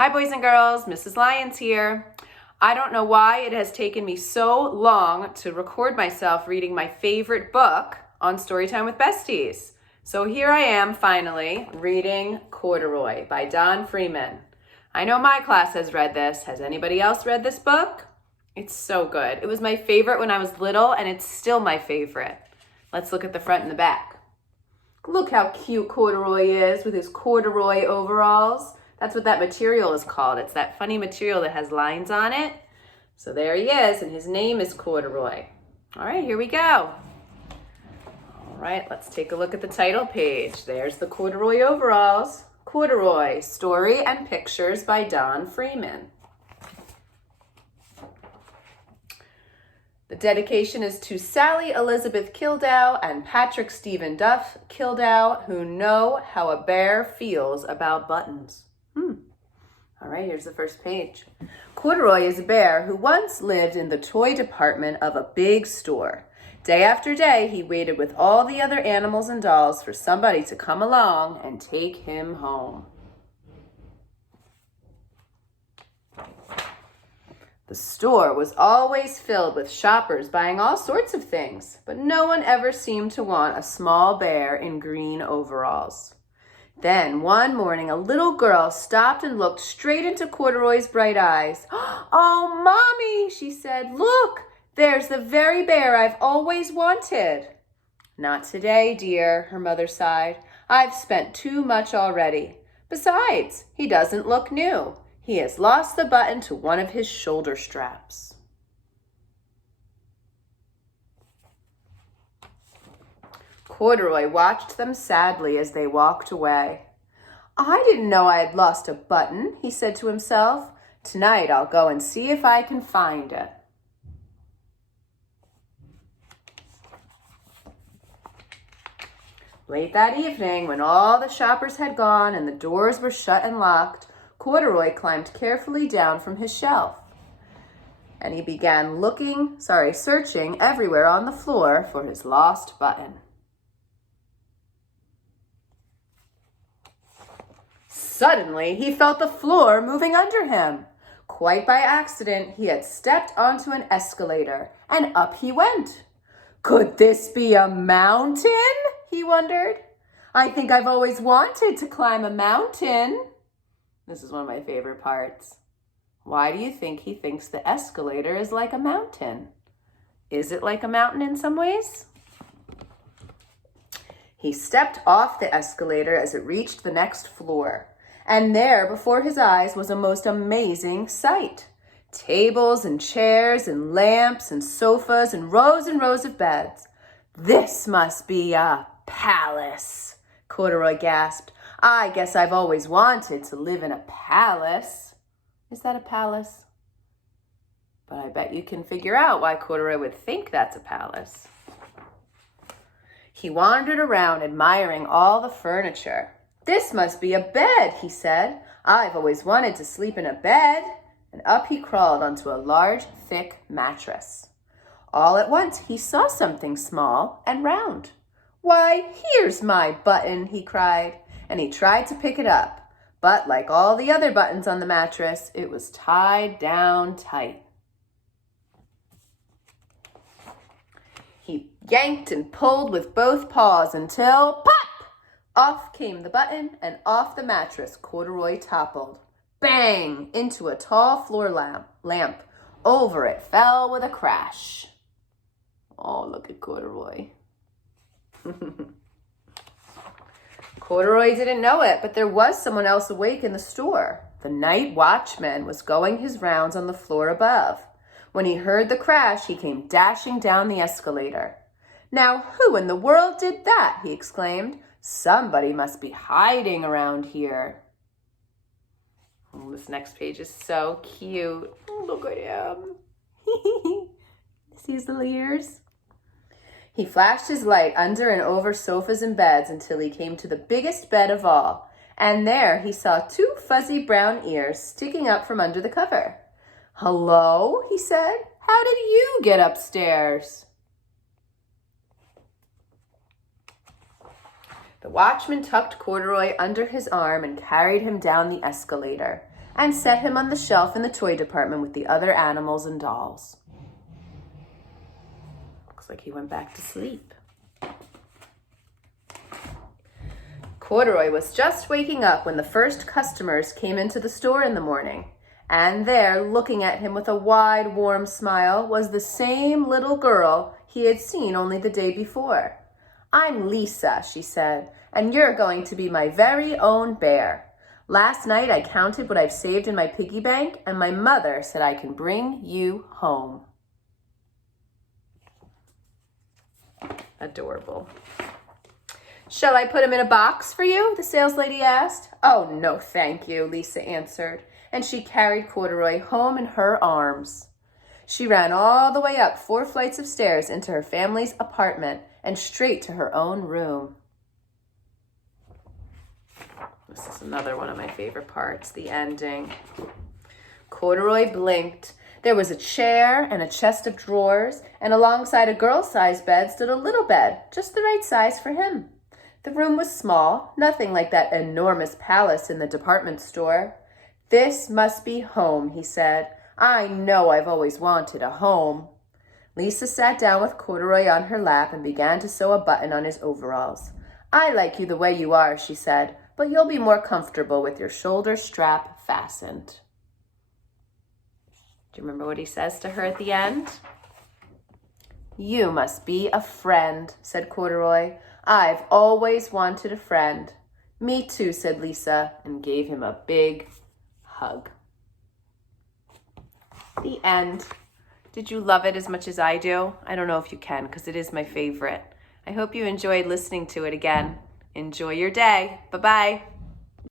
Hi, boys and girls. Mrs. Lyons here. I don't know why it has taken me so long to record myself reading my favorite book on Storytime with Besties. So here I am finally reading Corduroy by Don Freeman. I know my class has read this. Has anybody else read this book? It's so good. It was my favorite when I was little, and it's still my favorite. Let's look at the front and the back. Look how cute Corduroy is with his corduroy overalls. That's what that material is called. It's that funny material that has lines on it. So there he is, and his name is Corduroy. All right, here we go. All right, let's take a look at the title page. There's the corduroy overalls. Corduroy, Story and Pictures by Don Freeman. The dedication is to Sally Elizabeth Kildow and Patrick Stephen Duff Kildow, who know how a bear feels about buttons. All right, here's the first page. Corduroy is a bear who once lived in the toy department of a big store. Day after day, he waited with all the other animals and dolls for somebody to come along and take him home. The store was always filled with shoppers buying all sorts of things, but no one ever seemed to want a small bear in green overalls. Then one morning, a little girl stopped and looked straight into Corduroy's bright eyes. "Oh, Mommy," she said, "look, there's the very bear I've always wanted." "Not today, dear," her mother sighed. "I've spent too much already. Besides, he doesn't look new. He has lost the button to one of his shoulder straps." Corduroy watched them sadly as they walked away. "I didn't know I had lost a button," he said to himself. "Tonight I'll go and see if I can find it." Late that evening, when all the shoppers had gone and the doors were shut and locked, Corduroy climbed carefully down from his shelf. And he began searching everywhere on the floor for his lost button. Suddenly, he felt the floor moving under him. Quite by accident, he had stepped onto an escalator, and up he went. Could this be a mountain? He wondered. I think I've always wanted to climb a mountain. This is one of my favorite parts. Why do you think he thinks the escalator is like a mountain? Is it like a mountain in some ways? He stepped off the escalator as it reached the next floor. And there, before his eyes, was a most amazing sight. Tables and chairs and lamps and sofas and rows of beds. "This must be a palace," Corduroy gasped. "I guess I've always wanted to live in a palace." Is that a palace? But I bet you can figure out why Corduroy would think that's a palace. He wandered around admiring all the furniture. "This must be a bed," he said. "I've always wanted to sleep in a bed." And up he crawled onto a large, thick mattress. All at once, he saw something small and round. "Why, here's my button," he cried, and he tried to pick it up. But like all the other buttons on the mattress, it was tied down tight. He yanked and pulled with both paws until, pop! Off came the button, and off the mattress Corduroy toppled. Bang! Into a tall floor lamp. Over it fell with a crash. Oh, look at Corduroy. Corduroy didn't know it, but there was someone else awake in the store. The night watchman was going his rounds on the floor above. When he heard the crash, he came dashing down the escalator. "Now, who in the world did that?" he exclaimed. "Somebody must be hiding around here." Oh, this next page is so cute. Oh, look at him. See his little ears? He flashed his light under and over sofas and beds until he came to the biggest bed of all. And there he saw two fuzzy brown ears sticking up from under the cover. "Hello," he said. "How did you get upstairs?" The watchman tucked Corduroy under his arm and carried him down the escalator. and set him on the shelf in the toy department with the other animals and dolls. Looks like he went back to sleep. Corduroy was just waking up when the first customers came into the store in the morning. And there, looking at him with a wide, warm smile, was the same little girl he had seen only the day before. "I'm Lisa," she said, "and you're going to be my very own bear. Last night I counted what I've saved in my piggy bank, and my mother said I can bring you home." Adorable. "Shall I put him in a box for you?" the saleslady asked. "Oh, no, thank you," Lisa answered, and she carried Corduroy home in her arms. She ran all the way up 4 flights of stairs into her family's apartment and straight to her own room. This is another one of my favorite parts, the ending. Corduroy blinked. There was a chair and a chest of drawers, and alongside a girl-sized bed stood a little bed, just the right size for him. The room was small, nothing like that enormous palace in the department store. "This must be home," he said. "I know I've always wanted a home." Lisa sat down with Corduroy on her lap and began to sew a button on his overalls. "I like you the way you are," she said, "but you'll be more comfortable with your shoulder strap fastened." Do you remember what he says to her at the end? "You must be a friend," said Corduroy. "I've always wanted a friend." "Me too," said Lisa, and gave him a big hug. The end. Did you love it as much as I do? I don't know if you can, because it is my favorite. I hope you enjoyed listening to it again. Enjoy your day. Bye-bye.